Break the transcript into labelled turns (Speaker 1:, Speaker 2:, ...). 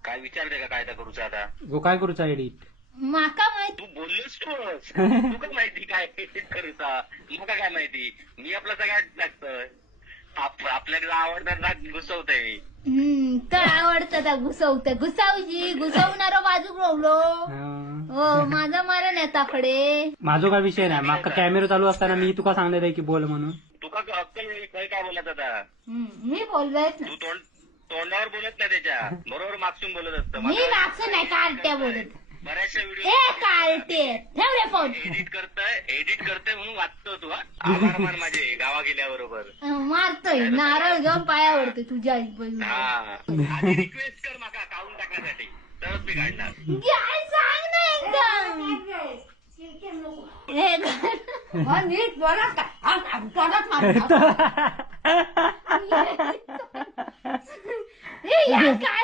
Speaker 1: काय विचारते का काय तर करूचा आता
Speaker 2: गो काय करूचा एडिट
Speaker 3: माका माहित
Speaker 1: तू बोललोस तू काय माहिती काय edit करूचा मला काय माहिती मी आपला सगळ्यात लागतं आपल्याला आवडणार ना घुसवतंय
Speaker 3: तर आवडतं त्या घुसावची घुसवणारो बाजूक रोवलो हो माझा मारा नेताकडे
Speaker 2: माझो काय विषय नाही माका कॅमेरा चालू असताना मी तुका सांगले की बोल म्हणून
Speaker 1: तुका अक्कल काय बोलत आता
Speaker 3: मी बोललोय
Speaker 1: तू तोंडावर बोलत नाही त्याच्या बरोबर मागसून बोलत असतं
Speaker 3: मी मागचं नाही कार्ट्या बोलत
Speaker 1: बऱ्याचशा व्हिडिओ
Speaker 3: ए कार्टे ठेव रे फोन
Speaker 1: एडिट करतोय म्हणून वाचतो तू आभार मान माझे गावा गेल्याबरोबर
Speaker 3: मारतोय नारळ घेऊन पायावरतोय तुझ्या आईबाई
Speaker 1: हा रिक्वेस्ट कर माका काढून टाकण्यासाठी तरच मी काढणार
Speaker 3: काय सांग ना एकदम हे नीट बोला काय